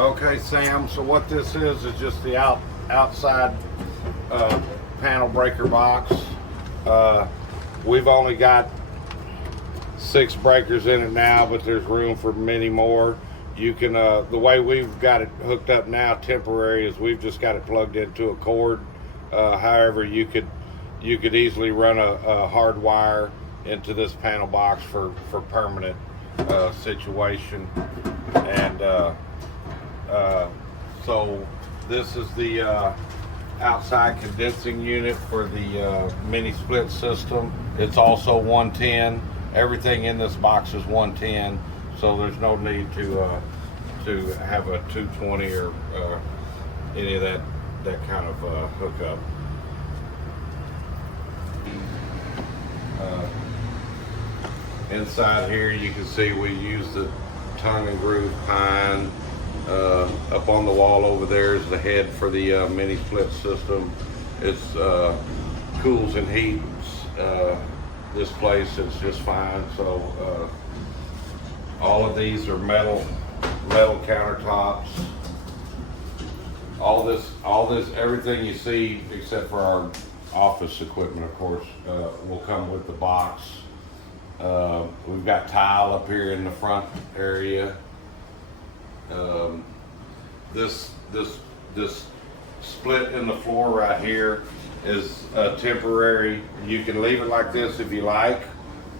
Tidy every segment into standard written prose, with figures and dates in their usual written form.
Okay, Sam, so what this is just the outside panel breaker box. We've only got 6 breakers in it now, but there's room for many more. You can, the way we've got it hooked up now temporary is we've just got it plugged into a cord. However, you could easily run a hard wire into this panel box for permanent situation. And so this is the outside condensing unit for the mini split system. It's also 110. Everything in this box is 110, so there's no need to have a 220 or any of that kind of hookup. Inside here you can see we use the tongue and groove pine. Up on the wall over there is the head for the mini split system. It's cools and heats this place is just fine. So all of these are metal countertops. All this, everything you see except for our office equipment, of course, will come with the box. We've got tile up here in the front area. This split in the floor right here is temporary. You can leave it like this if you like,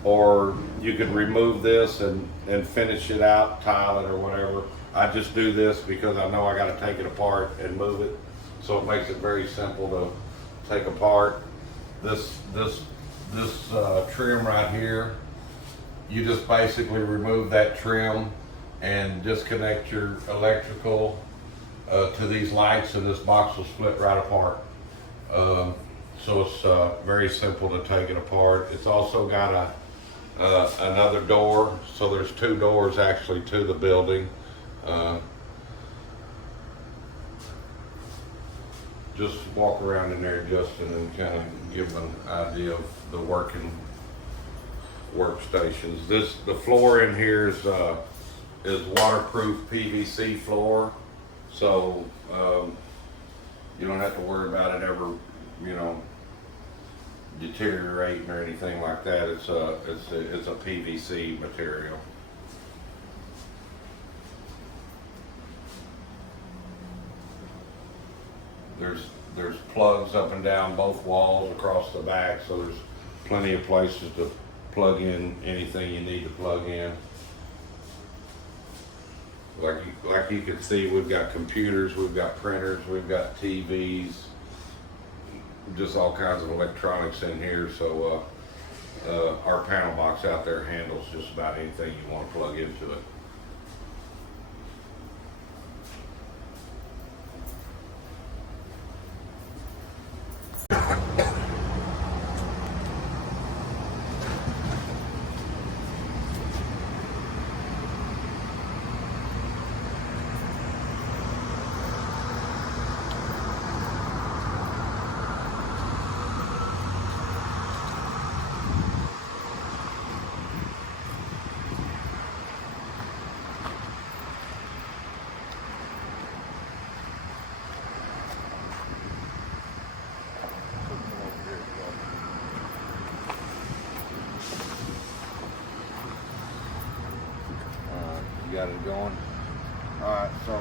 or you can remove this and finish it out, tile it or whatever. I just do this because I know I got to take it apart and move it, so it makes it very simple to take apart. This trim right here, you just basically remove that trim and disconnect your electrical to these lights, and this box will split right apart. So it's very simple to take it apart. It's also got another door, so there's 2 doors actually to the building. Just walk around in there, Justin, and kind of give them an idea of the working workstations. The floor in here is waterproof PVC floor, so you don't have to worry about it ever, deteriorating or anything like that. It's a PVC material. There's plugs up and down both walls across the back, so there's plenty of places to plug in anything you need to plug in. Like you can see, we've got computers, we've got printers, we've got TVs, just all kinds of electronics in here. So our panel box out there handles just about anything you want to plug into it. Got it going. Alright, so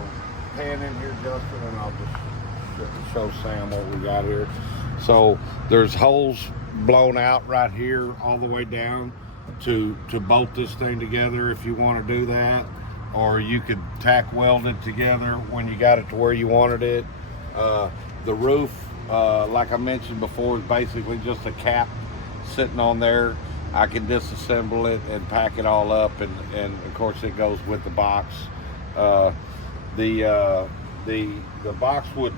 pan in here, Justin, and I'll just show Sam what we got here. So there's holes blown out right here all the way down to bolt this thing together if you want to do that, or you could tack weld it together when you got it to where you wanted it. The roof, like I mentioned before, is basically just a cap sitting on there. I can disassemble it and pack it all up, and of course it goes with the box. The box would,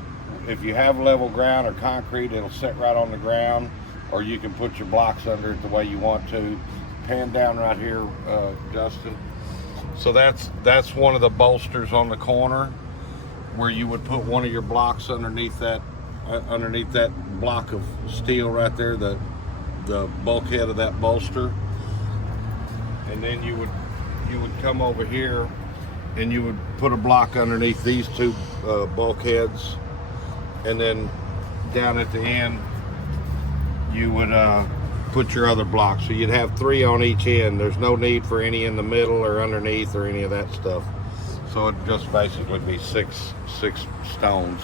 if you have level ground or concrete, it'll sit right on the ground, or you can put your blocks under it the way you want to. Pan down right here, Justin. So that's one of the bolsters on the corner where you would put one of your blocks underneath that block of steel right there, the bulkhead of that bolster. And then you would come over here and you would put a block underneath these two bulkheads, and then down at the end you would put your other block. So you'd have 3 on each end. There's no need for any in the middle or underneath or any of that stuff. So it'd just basically be six stones.